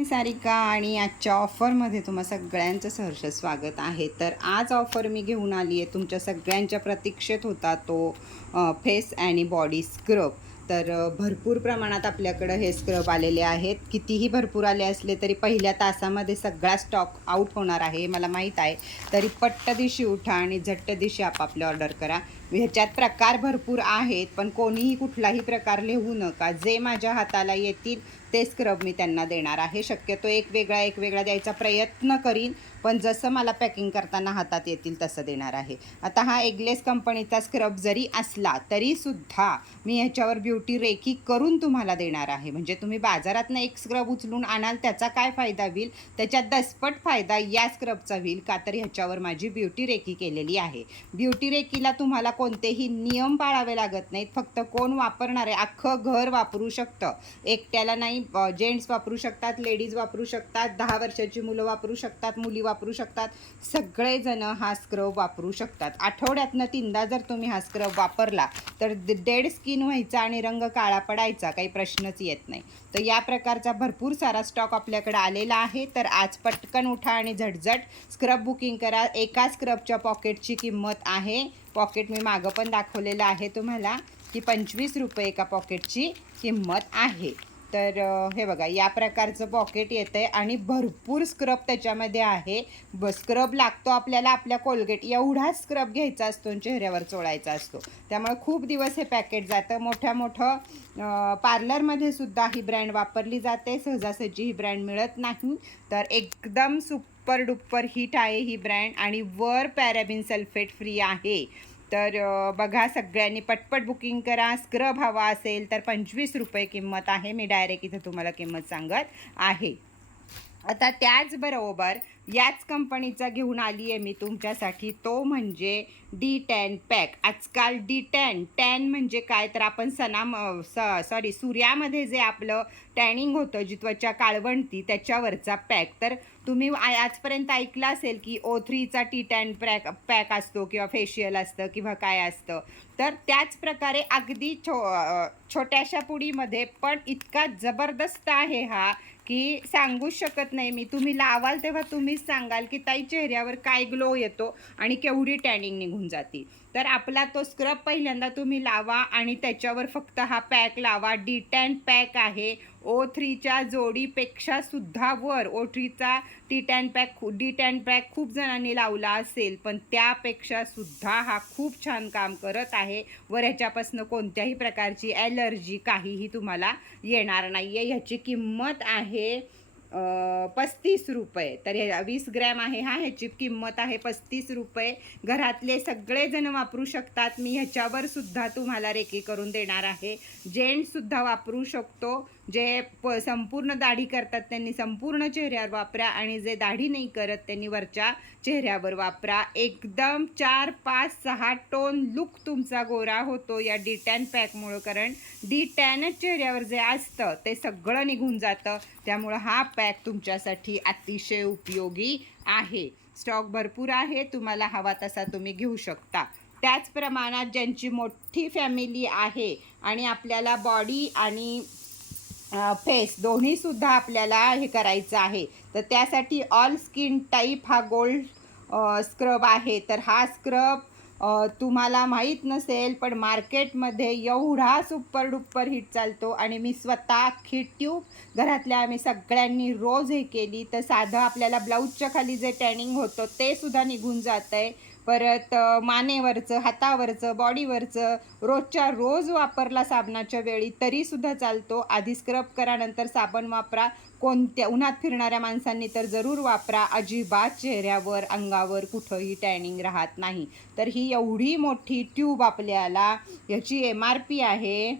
मी सारिका आणि आजच्या ऑफरमध्ये तुम्हा सगळ्यांचं सहर्ष स्वागत आहे. तर आज ऑफर मी घेऊन आली आहे, तुमच्या सगळ्यांच्या प्रतीक्षेत होता तो फेस आणि बॉडी स्क्रब. तर भरपूर प्रमाणात आपल्याकडं हे स्क्रब आलेले आहेत. कितीही भरपूर आले असले तरी पहिल्या तासामध्ये सगळा स्टॉक आउट होणार आहे, मला माहीत आहे. तरी पट्ट दिवशी उठा आणि झट्ट दिवशी आपापले ऑर्डर करा. ह्याच्यात प्रकार भरपूर आहेत, पण कोणीही कुठलाही प्रकार लिहू नका. जे माझ्या हाताला येतील ते स्क्रब मी त्यांना देणार आहे. शक्यतो एक वेगळा द्यायचा प्रयत्न करीन, पण जसं मला पॅकिंग करताना हातात येतील तसं देणार आहे. आता हा एग्लेस कंपनीचा स्क्रब जरी असला तरीसुद्धा मी ह्याच्यावर ब्युटी रेकी करून तुम्हाला देणार आहे. म्हणजे तुम्ही बाजारातनं एक स्क्रब उचलून आणाल त्याचा काय फायदा होईल, त्याच्यात दसपट फायदा या स्क्रबचा होईल. का तर ह्याच्यावर माझी ब्युटी रेकी केलेली आहे. ब्युटी रेकीला तुम्हाला कोणतेही नियम पाळावे लागत नाहीत. फक्त कोण वापरणार आहे, अख्खं घर वापरू शकतं. एकट्याला नाही, जेंट्स वापरू शकतात, लेडीज वापरू शकतात, 10 वर्षाची मुलं वापरू शकतात, मुली वापरू शकतात. सगळेजण हा स्क्रब वापरू शकतात. आठवड्यातनं 3दा जर तुम्ही हा स्क्रब वापरला तर डेड स्किन व्हायचा आणि रंग काळा पडायचा काही प्रश्नच येत नाही. तर या प्रकारचा भरपूर सारा स्टॉक आपल्याकडे आलेला आहे. तर आज पटकन उठा आणि झटझट स्क्रब बुकिंग करा. एका स्क्रबच्या पॉकेटची किंमत आहे, पॉकेट मी मागं पण दाखवलेलं आहे तुम्हाला, की 25 रुपये एका पॉकेटची किंमत आहे. तर हे बघा, या प्रकारचं पॉकेट येतं आहे आणि भरपूर स्क्रब त्याच्यामध्ये आहे. स्क्रब लागतो आपल्याला आपल्या कोलगेट एवढाच स्क्रब घ्यायचा असतो आणि चेहऱ्यावर चोळायचा असतो. त्यामुळे खूप दिवस हे पॅकेट जातं. मोठं पार्लरमध्ये सुद्धा ही ब्रँड वापरली जाते, सहजासहजी ही ब्रँड मिळत नाही. तर एकदम सुपर डुपर हिट आहे ही ब्रँड आणि वर पॅराबिन सल्फेट फ्री आहे. तर बघा, सगळ्यांनी पटपट बुकिंग करा. स्क्रब हवा असेल तर 25 रुपये किंमत आहे. मी डायरेक्ट इथं तुम्हाला किंमत सांगत आहे. आता त्याचबरोबर याच कंपनीचा घेऊन आली आहे मी तुमच्यासाठी, तो म्हणजे D10 पॅक. आजकाल टॅन म्हणजे काय, तर आपण सूर्यामध्ये जे आपलं टॅनिंग होतं, जी त्वचा काळवंटी, त्याच्यावरचा पॅक. तर तुम्ही आजपर्यंत ऐकलं असेल की O3चा T10 पॅक असतो किंवा फेशियल असतं किंवा काय असतं. तर त्याच प्रकारे अगदी छोट्याशा पुडीमध्ये, पण इतका जबरदस्त आहे हा की सांगूच शकत नाही मी. तुम्ही लावाल तेव्हा तुम्हीच सांगाल की ताई चेहऱ्यावर काय ग्लो येतो आणि केवढी टॅनिंग निघून जाते. तर आपला तो स्क्रब पहिल्यांदा तुम्ही लावा आणि त्याच्यावर फक्त हा पॅक लावा. D10 पॅक आहे. O3च्या जोडीपेक्षा सुद्धा वर. O3चा D10 पॅक खूप जणांनी लावला असेल, पण त्यापेक्षा सुद्धा हा खूप छान काम करत आहे. वर ह्याच्यापासून कोणत्याही प्रकारची ॲलर्जी काहीही तुम्हाला येणार नाही आहे. ह्याची किंमत आहे 35 रुपये. तर हे 20 ग्रॅम आहे हा, ह्याची किंमत आहे 35 रुपये. घरातले सगळेजण वापरू शकतात. मी ह्याच्यावर सुद्धा तुम्हाला रेकी करून देणार आहे. जेंट्ससुद्धा वापरू शकतो. जे संपूर्ण दाढी करतात त्यांनी संपूर्ण चेहऱ्यावर वापरा आणि जे दाढी नाही करत त्यांनी वरच्या चेहऱ्यावर वापरा. एकदम 4, 5, 6 टोन लुक तुमचा गोरा होतो या D10 पॅकमुळं. कारण D10 चेहऱ्यावर जे असतं ते सगळं निघून जातं. त्यामुळं हा पॅक तुमच्यासाठी अतिशय उपयोगी आहे. स्टॉक भरपूर आहे, तुम्हाला हवा तसा तुम्ही घेऊ शकता. त्याच प्रमाणात ज्यांची मोठी फॅमिली आहे आणि आपल्याला बॉडी आणि फेस दोन्हीसुद्धा आपल्याला हे करायचं आहे, तर त्यासाठी ऑल स्किन टाईप हा गोल्ड स्क्रब आहे. तर हा स्क्रब तुम्हाला माहीत नसेल, पण मार्केटमध्ये एवढा सुपर डुप्पर हिट चालतो आणि मी स्वतः अख्खी ट्यूब घरातल्या आम्ही सगळ्यांनी रोज हे केली. तर साधं आपल्याला ब्लाऊजच्या खाली जे टॅनिंग होतं ते सुद्धा निघून जातं आहे. परत मानेवरचं, हातावरचं, बॉडीवरचं रोजच्या रोज वापरला साबणाच्या वेळी तरीसुद्धा चालतो. आधी स्क्रब करा, नंतर साबण वापरा. कोणत्या उन्हात फिरणाऱ्या माणसांनी तर जरूर वापरा. अजिबात चेहऱ्यावर, अंगावर कुठंही टॅनिंग राहत नाही. तर ही एवढी मोठी ट्यूब आपल्याला, ह्याची MRP आहे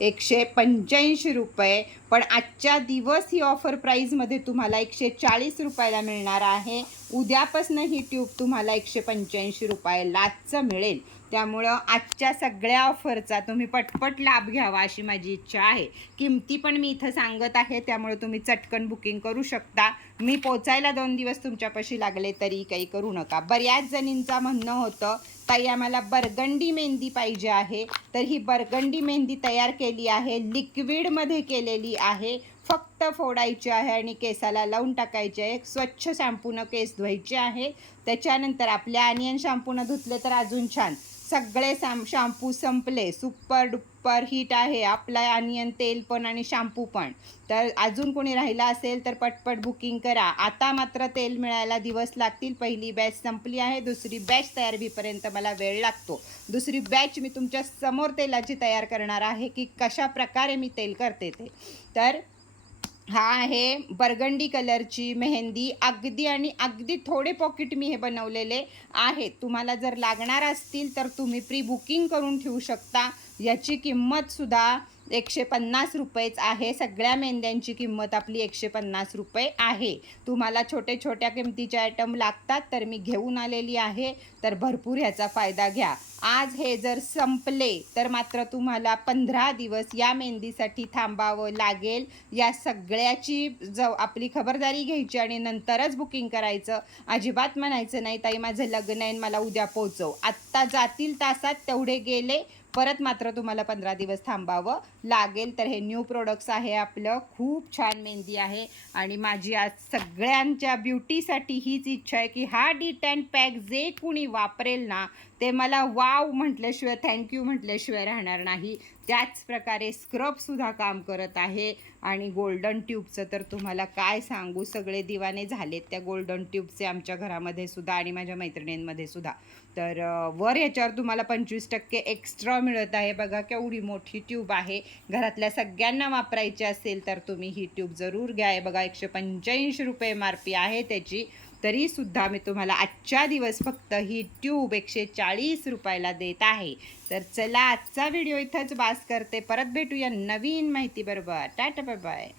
185 रुपये. पण आजच्या दिवस ही ऑफर प्राईजमध्ये तुम्हाला 140 रुपयाला मिळणार आहे. उद्यापासून ही ट्यूब तुम्हाला 185 रुपयालाच मिळेल. त्यामुळं आजच्या सगळ्या ऑफरचा तुम्ही पटपट लाभ घ्यावा अशी माझी इच्छा आहे. किमती पण मी इथं सांगत आहे, त्यामुळे तुम्ही चटकन बुकिंग करू शकता. मी पोचायला 2 दिवस तुमच्यापाशी लागले तरी काही करू नका. बऱ्याच जणींचं म्हणणं होतं, ताई आम्हाला बर्गंडी मेहंदी पाहिजे आहे. तर ही बर्गंडी मेहंदी तयार केली आहे, लिक्विडमध्ये केलेली आहे. फक्त फोडायची आहे आणि केसाला लावून टाकायचे आहे. स्वच्छ शॅम्पूनं केस धुवायचे आहे. त्याच्यानंतर आपल्या अनियन शॅम्पूनं धुतले तर अजून छान. सगळे शॅम्पू संपले. सुपर डुप्पर हिट आहे आपला अनियन तेल पण आणि शॅम्पू पण. तर अजून कोणी राहिला असेल तर पटपट बुकिंग करा. आता मात्र तेल मिळायला दिवस लागतील. पहिली बॅच संपली आहे. दुसरी बॅच तयार होईपर्यंत मला वेळ लागतो. दुसरी बॅच मी तुमच्या समोर तेलाची तयार करणार आहे की कशा प्रकारे मी तेल करते ते. तर हा आहे बर्गंडी कलरची मेहंदी. अगदी आणि अगदी थोडे पॉकेट मी हे बनवलेले आहेत. तुम्हाला जर लागणार असतील तर तुम्ही प्री बुकिंग करून ठेवू शकता. याची किंमतसुद्धा 150 रुपयेच आहे. सगळ्या मेहंद्यांची किंमत आपली 150 रुपये आहे. तुम्हाला छोटे छोट्या किमतीचे आयटम लागतात तर मी घेऊन आलेली आहे. तर भरपूर ह्याचा फायदा घ्या. आज हे जर संपले तर मात्र तुम्हाला 15 दिवस या मेहंदीसाठी थांबावं लागेल. या सगळ्याची आपली खबरदारी घ्यायची आणि नंतरच बुकिंग करायचं. अजिबात म्हणायचं नाही ताई माझं लग्न आहे मला उद्या पोहोचव. आत्ता जातील तासात तेवढे गेले, परत मात्र तुम्हाला 15 दिवस थांबावं लागेल. तर हे न्यू प्रोडक्ट्स आहे आपलं. खूप छान मेहंदी आहे आणि माझी आज सगळ्यांच्या ब्युटीसाठी हीच इच्छा आहे की हा डी10 पॅक जे कुणी वापरेल ना ते मला वाव म्हटल्याशिवाय थँक्यू म्हटल्याशिवाय राहणार नाही. त्याच प्रकारे स्क्रबसुद्धा काम करत आहे आणि गोल्डन ट्यूबचं तर तुम्हाला काय सांगू, सगळे दिवाने झालेत त्या गोल्डन ट्यूबचे आमच्या घरामध्ये सुद्धा आणि माझ्या मैत्रिणींमध्ये सुद्धा. तर वर ह्याच्यावर तुम्हाला 25% एक्स्ट्रा मिळत आहे. बघा केवढी मोठी ट्यूब आहे. घरातल्या सगळ्यांना वापरायची असेल तर तुम्ही ही ट्यूब जरूर घ्या. आहे बघा 185 रुपये MRP आहे त्याची. तरीसुद्धा मी तुम्हाला आजच्या दिवस फक्त ही ट्यूब 140 रुपयाला देत आहे. तर चला आजचा व्हिडिओ इथंच बास करते. परत भेटूया नवीन माहिती बरोबर. Tata bye bye.